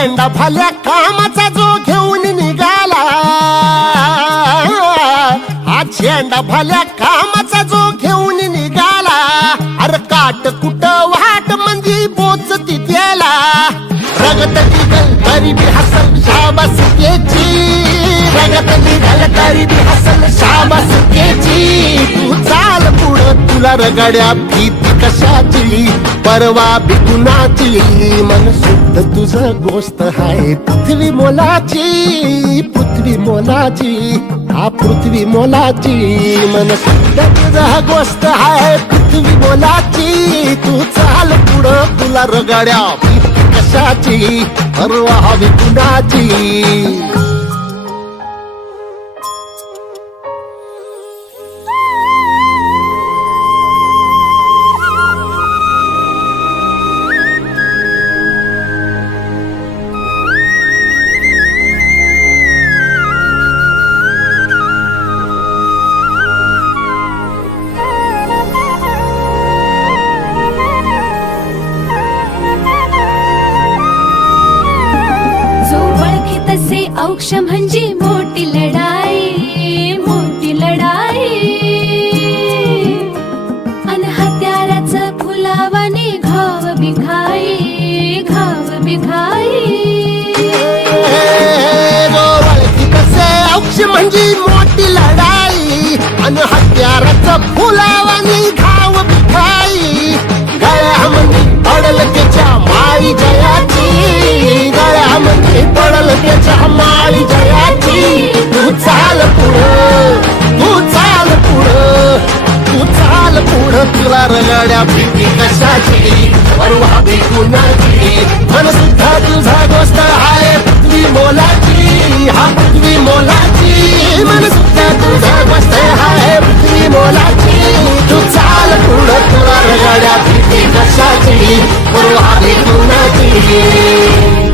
झेंडा भल्या कामाचा जो घेऊन निघाला, हा झेंडा भल्या कामाचा जो घेऊन निघाला, अरे काट कुट वाट मंदी बोचती त्याला, रगत निघल तरी बी हसल शाबास केची, रगत निघल तरी बी हसल शाबास केची। तू चाल पुढं तुला रगड्या भीती कशाची, परवा बी कुणाची, मन शुद्ध तुझं गोष्ट हाय पृथ्वी मोलाची, पृथ्वी मोलाची, हा पृथ्वी मोलाची, मन शुद्ध तुझं गोष्ट हाय पृथ्वी मोलाची। तू चाल पुढं तुला रगड्या भीती कशाची, परवा बी कुणाची। औक्ष म्हणजे मोठी लढाई, मोठी लढाई, अन हत्याराचं फुलावाने घाव बिघाई, घाव बिघाई। औक्ष म्हणजे मोठी लढाई, अन हत्याराचं फुलावाने घाव बिघाई, गळ्यामध्ये पडल त्याच्या माळी जयाची, गळ्यामध्ये पडल त्याच्या माळी जयाची। तू चाल पुढं, तू चाल पुढं, तू चाल पुढं तुला रगड्या भीती कशाची, परवा बी कुणाची, मन सुद्धा तुझा गोष्ट हाय पृथ्वी मोलाची, हा पृथ्वी मोलाची, मन सुद्धा तुझा गोष्ट हाय पृथ्वी मोलाची। तू चाल पुढं तुला रगड्या भीती कशाची, परवा बी कुणाची।